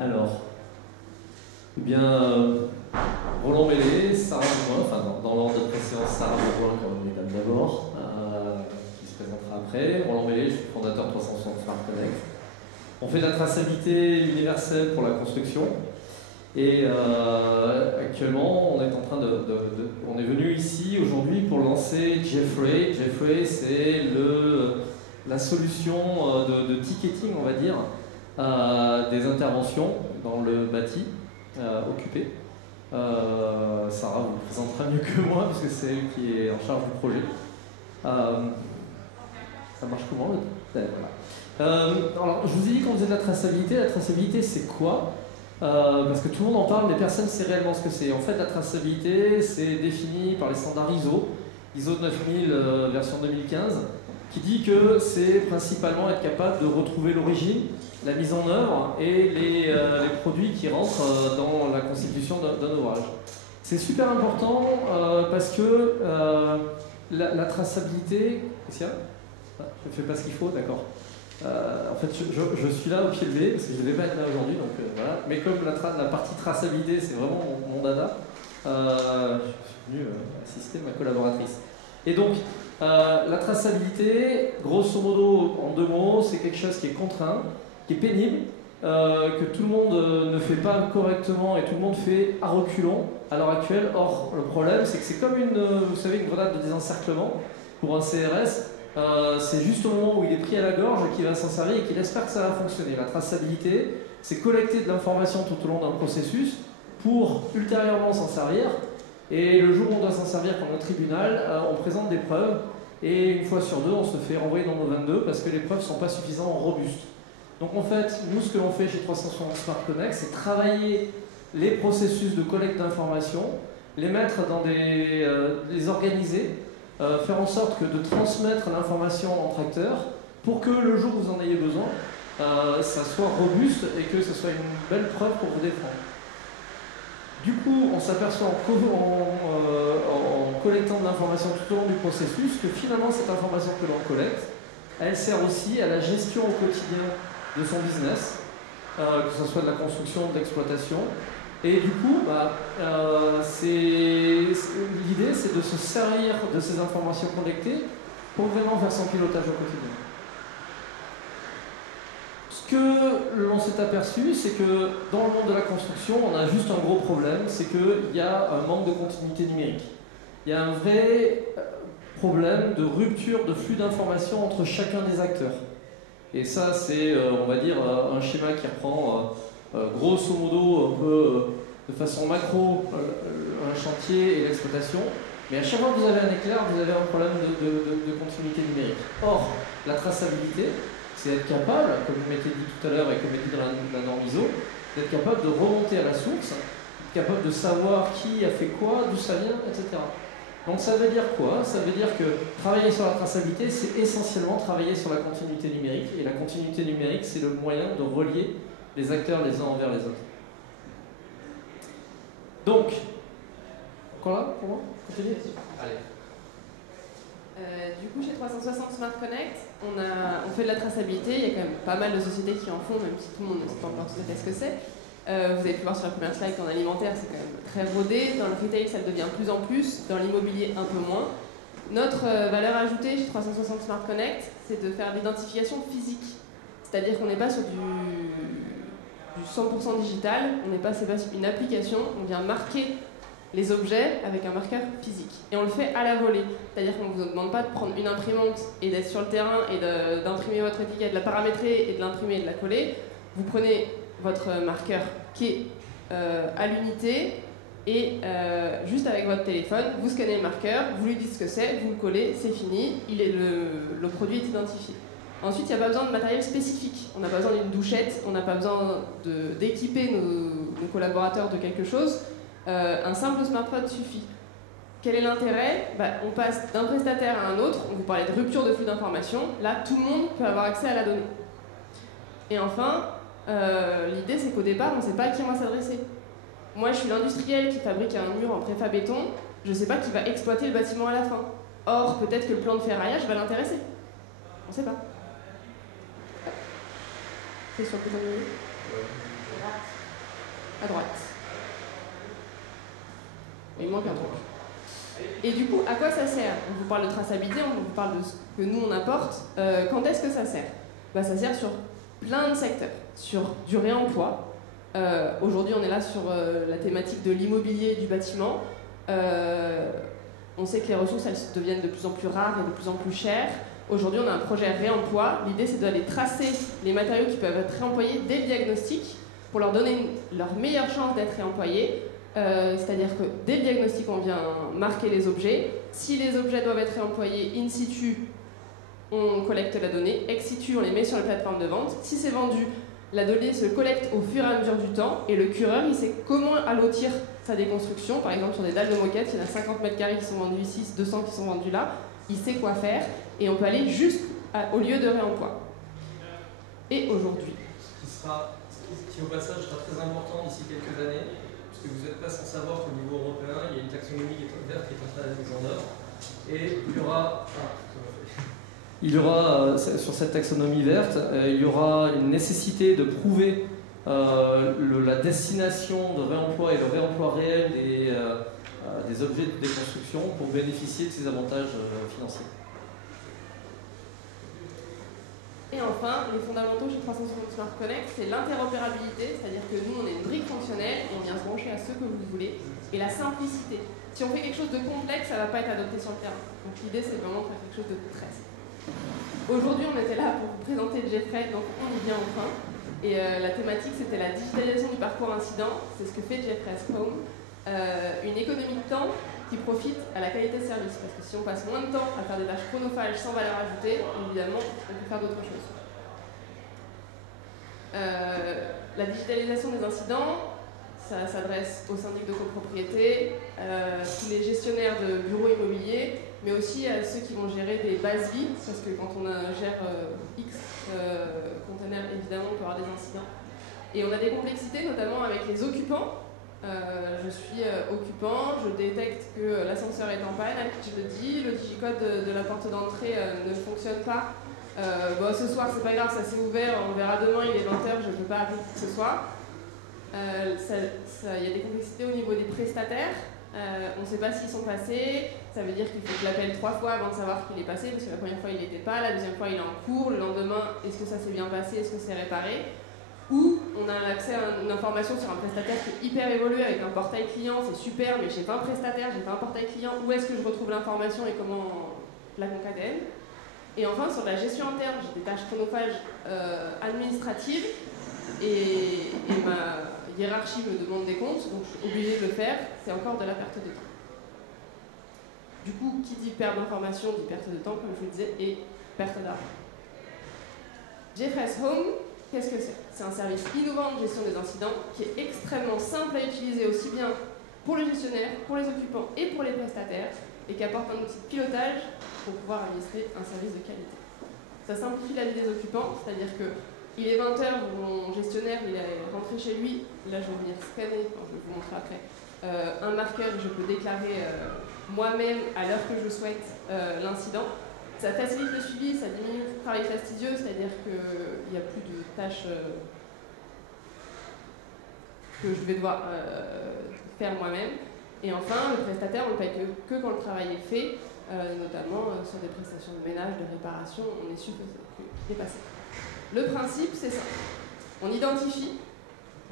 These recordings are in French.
Alors, eh bien, Roland Mélé, Sarah Beauvoin, enfin dans l'ordre de préséance, Sarah Beauvoin comme mesdames d'abord, qui se présentera après. Roland Mélé, je suis fondateur de 360 Smart Connect. On fait de la traçabilité universelle pour la construction. Et actuellement, on est en train on est venu ici aujourd'hui pour lancer Jeffrey. Jeffrey, c'est la solution de ticketing, on va dire, des interventions dans le bâti occupé. Sarah vous le présentera mieux que moi, puisque c'est elle qui est en charge du projet. Ça marche comment voilà. Alors, je vous ai dit qu'on faisait de la traçabilité. La traçabilité, c'est quoi? Parce que tout le monde en parle, mais personne ne sait réellement ce que c'est. En fait, la traçabilité, c'est défini par les standards ISO 9000 version 2015, qui dit que c'est principalement être capable de retrouver l'origine, la mise en œuvre et les produits qui rentrent dans la constitution d'un ouvrage. C'est super important parce que la traçabilité... Qu'est-ce qu'il y a? Je ne fais pas ce qu'il faut, d'accord. En fait, je suis là au pied levé parce que je ne devais pas être là aujourd'hui, donc voilà. Mais comme la partie traçabilité, c'est vraiment mon dada, je suis venu assister ma collaboratrice. Et donc, la traçabilité, grosso modo, en deux mots, c'est quelque chose qui est contraint, qui est pénible, que tout le monde ne fait pas correctement et tout le monde fait à reculons à l'heure actuelle. Or, le problème, c'est que c'est comme vous savez, une grenade de désencerclement pour un CRS. C'est juste au moment où il est pris à la gorge qu'il va s'en servir et qu'il espère que ça va fonctionner. La traçabilité, c'est collecter de l'information tout au long d'un processus pour ultérieurement s'en servir. Et le jour où on doit s'en servir comme au tribunal, on présente des preuves et une fois sur deux, on se fait renvoyer dans nos 22 parce que les preuves ne sont pas suffisamment robustes. Donc en fait, nous, ce que l'on fait chez 360 Smart Connect, c'est travailler les processus de collecte d'informations, les mettre dans les organiser, faire en sorte que de transmettre l'information entre acteurs pour que le jour où vous en ayez besoin, ça soit robuste et que ce soit une belle preuve pour vous défendre. Du coup, on s'aperçoit en collectant de l'information tout au long du processus que finalement cette information que l'on collecte, elle sert aussi à la gestion au quotidien de son business, que ce soit de la construction, de l'exploitation. Et du coup, l'idée, c'est de se servir de ces informations collectées pour vraiment faire son pilotage au quotidien. Ce que l'on s'est aperçu, c'est que dans le monde de la construction, on a juste un gros problème, c'est qu'il y a un manque de continuité numérique. Il y a un vrai problème de rupture de flux d'informations entre chacun des acteurs. Et ça, c'est, on va dire, un schéma qui reprend grosso modo, un peu de façon macro, un chantier et l'exploitation. Mais à chaque fois que vous avez un éclair, vous avez un problème de continuité numérique. Or, la traçabilité, c'est être capable, comme vous m'avez dit tout à l'heure et comme est dit dans la norme ISO, d'être capable de remonter à la source, d'être capable de savoir qui a fait quoi, d'où ça vient, etc. Donc ça veut dire quoi? Ça veut dire que travailler sur la traçabilité, c'est essentiellement travailler sur la continuité numérique. Et la continuité numérique, c'est le moyen de relier les acteurs les uns envers les autres. Donc, encore là pour moi? Continue. Allez. Du coup, chez 360 Smart Connect, on fait de la traçabilité. Il y a quand même pas mal de sociétés qui en font, même si tout le monde ne sait pas encore tout à fait ce que c'est. Vous avez pu voir sur la première slide qu'en alimentaire, c'est quand même très rodé. Dans le retail, ça le devient de plus en plus. Dans l'immobilier, un peu moins. Notre valeur ajoutée chez 360 Smart Connect, c'est de faire l'identification physique. C'est-à-dire qu'on n'est pas sur du 100% digital, c'est pas une application, on vient marquer les objets avec un marqueur physique. Et on le fait à la volée. C'est-à-dire qu'on ne vous demande pas de prendre une imprimante et d'être sur le terrain et d'imprimer votre étiquette, de la paramétrer et de l'imprimer et de la coller. Vous prenez votre marqueur qui est à l'unité et juste avec votre téléphone, vous scannez le marqueur, vous lui dites ce que c'est, vous le collez, c'est fini, le produit est identifié. Ensuite, il n'y a pas besoin de matériel spécifique. On n'a pas besoin d'une douchette, on n'a pas besoin d'équiper nos collaborateurs de quelque chose. Un simple smartphone suffit. Quel est l'intérêt? On passe d'un prestataire à un autre. On vous parlait de rupture de flux d'informations. Là, tout le monde peut avoir accès à la donnée. Et enfin, l'idée, c'est qu'au départ, on ne sait pas à qui on va s'adresser. Moi, je suis l'industriel qui fabrique un mur en préfa-béton. Je ne sais pas qui va exploiter le bâtiment à la fin. Or, peut-être que le plan de ferraillage va l'intéresser. On ne sait pas. C'est sur le à droite. Il manque un truc. Et du coup, à quoi ça sert? On vous parle de traçabilité, on vous parle de ce que nous on apporte. Quand est-ce que ça sert? Ça sert sur plein de secteurs. Sur du réemploi. Aujourd'hui, on est là sur la thématique de l'immobilier et du bâtiment. On sait que les ressources, elles deviennent de plus en plus rares et de plus en plus chères. Aujourd'hui, on a un projet réemploi. L'idée, c'est d'aller tracer les matériaux qui peuvent être réemployés dès le diagnostic pour leur donner leur meilleure chance d'être réemployés. C'est-à-dire que dès le diagnostic, on vient marquer les objets. Si les objets doivent être réemployés in situ, on collecte la donnée. Ex situ, on les met sur la plateforme de vente. Si c'est vendu, la donnée se collecte au fur et à mesure du temps. Et le cureur, il sait comment allotir sa déconstruction. Par exemple, sur des dalles de moquette, il y en a 50 mètres carrés qui sont vendus ici, 200 qui sont vendus là. Il sait quoi faire. Et on peut aller jusqu'au lieu de réemploi. Et aujourd'hui. Ce qui au passage sera très important d'ici quelques années. Parce que vous n'êtes pas sans savoir qu'au niveau européen, il y a une taxonomie verte qui est en train d'être mise en œuvre. Et il y aura, sur cette taxonomie verte, il y aura une nécessité de prouver la destination de réemploi et le réemploi réel des objets de déconstruction pour bénéficier de ces avantages financiers. Et enfin, les fondamentaux chez 360 Smart Connect, c'est l'interopérabilité, c'est-à-dire que nous, on est une brique fonctionnelle et on vient se brancher à ce que vous voulez, et la simplicité. Si on fait quelque chose de complexe, ça ne va pas être adopté sur le terrain. Donc l'idée, c'est vraiment de faire quelque chose de très simple. Aujourd'hui, on était là pour vous présenter Jeffrey, donc on y vient enfin. Et la thématique, c'était la digitalisation du parcours incident. C'est ce que fait Jeffrey's Home. Une économie de temps qui profite à la qualité de service. Parce que si on passe moins de temps à faire des tâches chronophages sans valeur ajoutée, évidemment, on peut faire d'autres choses. La digitalisation des incidents, ça s'adresse aux syndics de copropriété, tous les gestionnaires de bureaux immobiliers, mais aussi à ceux qui vont gérer des bases vies, parce que quand on gère X containers, évidemment, on peut avoir des incidents. Et on a des complexités, notamment avec les occupants. Je suis occupant, je détecte que l'ascenseur est en panne, je le dis, le digicode de la porte d'entrée ne fonctionne pas. Ce soir c'est pas grave, ça s'est ouvert, on verra demain, il est 20h, je ne peux pas appeler qui que ce soit. Il y a des complexités au niveau des prestataires, on ne sait pas s'ils sont passés, ça veut dire qu'il faut que je l'appelle 3 fois avant de savoir qu'il est passé, parce que la première fois il n'était pas, la deuxième fois il est en cours, le lendemain est-ce que ça s'est bien passé, est-ce que c'est réparé. Ou on a accès à une information sur un prestataire qui est hyper évolué avec un portail client, c'est super, mais j'ai pas un prestataire, j'ai pas un portail client, où est-ce que je retrouve l'information et comment la concadène. Et enfin, sur la gestion interne, j'ai des tâches chronophages administratives et ma hiérarchie me demande des comptes, donc je suis obligée de le faire, c'est encore de la perte de temps. Du coup, qui dit perte d'information dit perte de temps, comme je vous le disais, et perte d'argent. Jeffrey's Home, qu'est-ce que c'est? C'est un service innovant de gestion des incidents qui est extrêmement simple à utiliser aussi bien pour les gestionnaires, pour les occupants et pour les prestataires et qui apporte un outil de pilotage pour pouvoir administrer un service de qualité. Ça simplifie la vie des occupants, c'est-à-dire qu'il est 20h, mon gestionnaire il est rentré chez lui, là je vais venir scanner, je vais vous montrer après, un marqueur, je peux déclarer moi-même à l'heure que je souhaite l'incident. Ça facilite le suivi, ça diminue le travail fastidieux, c'est-à-dire qu'il n'y a plus de tâches que je vais devoir faire moi-même. Et enfin, le prestataire, on ne le paye que quand le travail est fait, notamment sur des prestations de ménage, de réparation, on est sûr qu'il est passé. Le principe, c'est ça. On identifie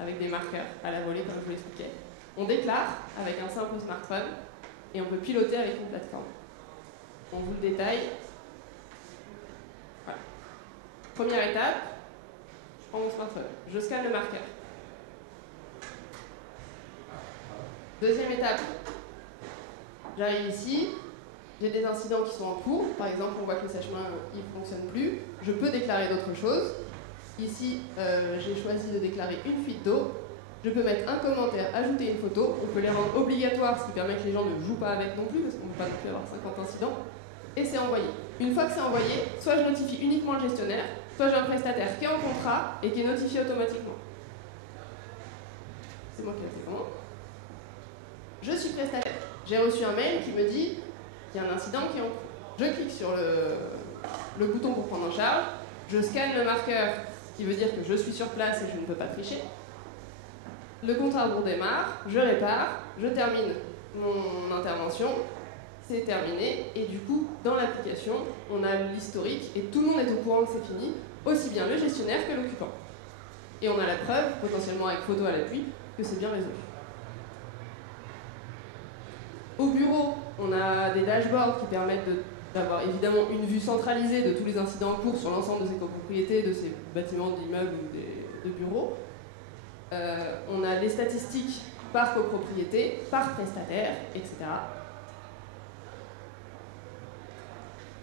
avec des marqueurs à la volée, comme je vous l'expliquais. On déclare avec un simple smartphone et on peut piloter avec une plateforme. On vous le détaille. Voilà. Première étape, je prends mon smartphone, je scanne le marqueur. Deuxième étape, j'arrive ici, j'ai des incidents qui sont en cours, par exemple on voit que le sèche-main il ne fonctionne plus, je peux déclarer d'autres choses. Ici, j'ai choisi de déclarer une fuite d'eau, je peux mettre un commentaire, ajouter une photo, on peut les rendre obligatoires, ce qui permet que les gens ne jouent pas avec non plus, parce qu'on ne peut pas non plus avoir 50 incidents, et c'est envoyé. Une fois que c'est envoyé, soit je notifie uniquement le gestionnaire, soit j'ai un prestataire qui est en contrat et qui est notifié automatiquement. C'est moi qui ai fait comment ? Je suis prestataire. J'ai reçu un mail qui me dit qu'il y a un incident qui est en cours. Je clique sur le bouton pour prendre en charge, je scanne le marqueur, ce qui veut dire que je suis sur place et je ne peux pas tricher. le compte à rebours démarre, je répare, je termine mon intervention, c'est terminé, et du coup, dans l'application, on a l'historique, et tout le monde est au courant que c'est fini, aussi bien le gestionnaire que l'occupant. Et on a la preuve, potentiellement avec photo à l'appui, que c'est bien résolu. Au bureau, on a des dashboards qui permettent d'avoir évidemment une vue centralisée de tous les incidents en cours sur l'ensemble de ces copropriétés, de ces bâtiments d'immeubles ou de bureaux. On a les statistiques par copropriété, par prestataire, etc.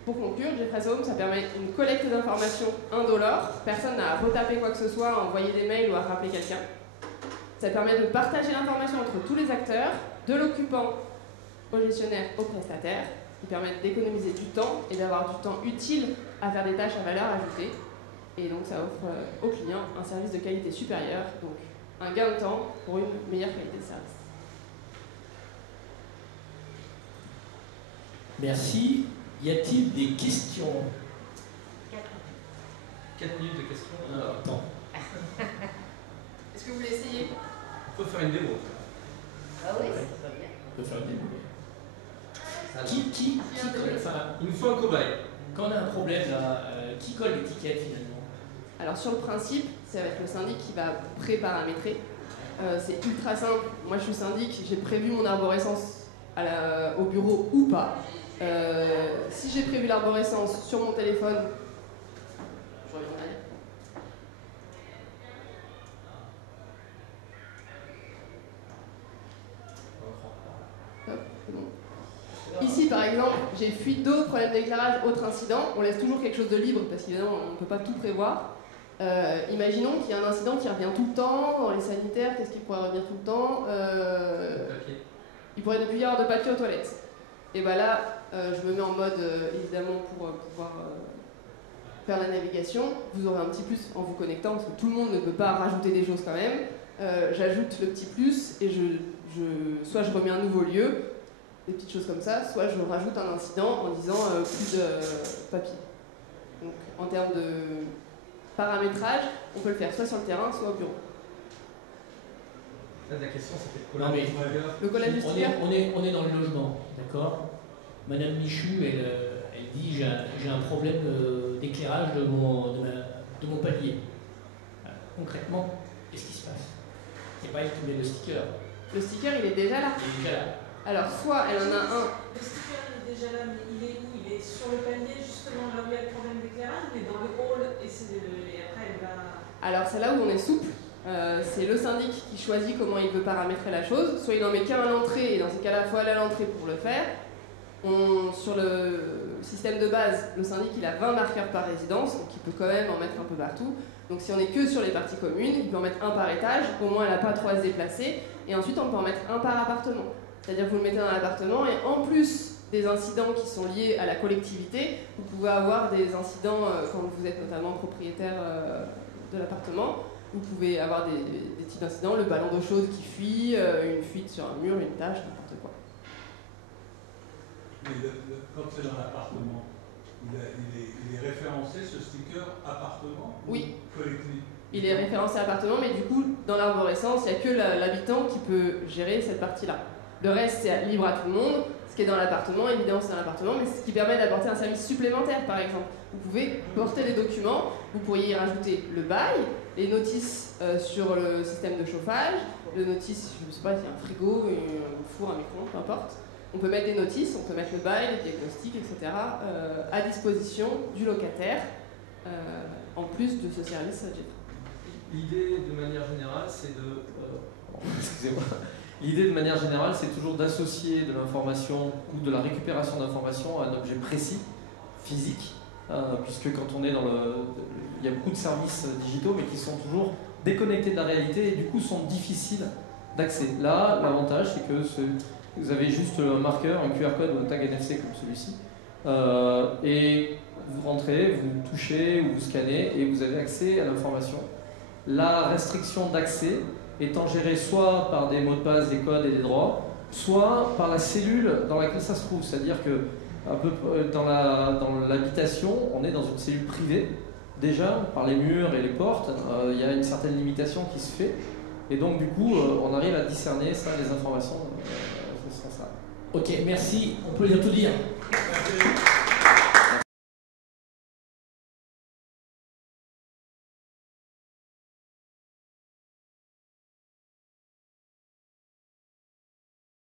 Pour conclure, Jeffress Home, ça permet une collecte d'informations indolore. Personne n'a à retaper quoi que ce soit, à envoyer des mails ou à rappeler quelqu'un. Ça permet de partager l'information entre tous les acteurs, de l'occupant au gestionnaire, au prestataire, qui permet d'économiser du temps et d'avoir du temps utile à faire des tâches à valeur ajoutée. Et donc ça offre aux clients un service de qualité supérieure, donc un gain de temps pour une meilleure qualité de service. Merci. Y a-t-il des questions? 4 minutes de questions. Attends. Est-ce que vous voulez essayer? On peut faire une démo. Ah oui, ça va bien. On peut faire une démo. Qui Il nous faut un cobaye. Quand on a un problème là, qui colle l'étiquette finalement? Alors sur le principe, c'est avec le syndic qui va pré-paramétrer. C'est ultra simple. Moi je suis syndic, j'ai prévu mon arborescence au bureau ou pas. Si j'ai prévu l'arborescence sur mon téléphone, je reviens en arrière. Hop, c'est bon. Ici par exemple, j'ai fuite d'eau, problème d'éclairage, autre incident. On laisse toujours quelque chose de libre parce qu'évidemment on ne peut pas tout prévoir. Imaginons qu'il y a un incident qui revient tout le temps, dans les sanitaires, qu'est-ce qui pourrait revenir tout le temps il pourrait ne plus y avoir de papier aux toilettes. Et bien là, je me mets en mode, évidemment, pour pouvoir faire la navigation. Vous aurez un petit plus en vous connectant, parce que tout le monde ne peut pas rajouter des choses quand même. J'ajoute le petit plus, et soit je remets un nouveau lieu, des petites choses comme ça, soit je rajoute un incident en disant plus de papier. Donc en termes de paramétrage, on peut le faire soit sur le terrain, soit au bureau. La question c'était Non, mais le collège du sticker. on est dans le logement, d'accord? Madame Michu, elle dit j'ai un problème d'éclairage de mon palier. Concrètement, qu'est-ce qui se passe? C'est pas elle qui met le sticker. Le sticker, il est déjà là. Il est déjà là. Alors, soit elle en a un. Le sticker il est déjà là, mais il est où? Il est sur le palier, justement là où il y a le problème d'éclairage, il est dans le hall et après elle va. Alors, c'est là où on est souple. C'est le syndic qui choisit comment il veut paramétrer la chose. Soit il en met qu'un à l'entrée, et dans ces cas-là, il faut aller à l'entrée pour le faire. Sur le système de base, le syndic il a 20 marqueurs par résidence, donc il peut quand même en mettre un peu partout. Donc si on est que sur les parties communes, il peut en mettre un par étage, au moins elle n'a pas trop à se déplacer. Et ensuite on peut en mettre un par appartement. C'est-à-dire que vous le mettez dans l'appartement, et en plus des incidents qui sont liés à la collectivité, vous pouvez avoir des incidents quand vous êtes notamment propriétaire de l'appartement. Vous pouvez avoir des types d'incidents, le ballon d'eau chaude qui fuit, une fuite sur un mur, une tache, n'importe quoi. Mais quand c'est dans l'appartement, il est référencé ce sticker appartement? Oui. Collectif. Il est référencé appartement, mais du coup, dans l'arborescence, il n'y a que l'habitant qui peut gérer cette partie-là. Le reste, c'est libre à tout le monde. Ce qui est dans l'appartement, évidemment, c'est dans l'appartement, mais ce qui permet d'apporter un service supplémentaire, par exemple. Vous pouvez porter des documents, vous pourriez y rajouter le bail, les notices sur le système de chauffage, le notice, je ne sais pas, s'il y a un frigo, un four, un micro-ondes, peu importe. On peut mettre des notices, on peut mettre le bail, les diagnostics, etc. À disposition du locataire, en plus de ce service Jeffress. L'idée, de manière générale, c'est de... excusez-moi. L'idée, de manière générale, c'est toujours d'associer de l'information ou de la récupération d'informations à un objet précis, physique, puisque quand on est dans le... Il y a beaucoup de services digitaux, mais qui sont toujours déconnectés de la réalité et du coup sont difficiles d'accès. Là, l'avantage, c'est que vous avez juste un marqueur, un QR code ou un tag NFC comme celui-ci, et vous rentrez, vous touchez ou vous scannez et vous avez accès à l'information. La restriction d'accès étant gérée soit par des mots de passe, des codes et des droits, soit par la cellule dans laquelle ça se trouve. C'est-à-dire que un peu dans l'habitation, on est dans une cellule privée. Déjà, par les murs et les portes, il y a une certaine limitation qui se fait. Et donc du coup, on arrive à discerner ça, les informations, ce sera ça. Ok, merci. On peut dire tout dire. Merci.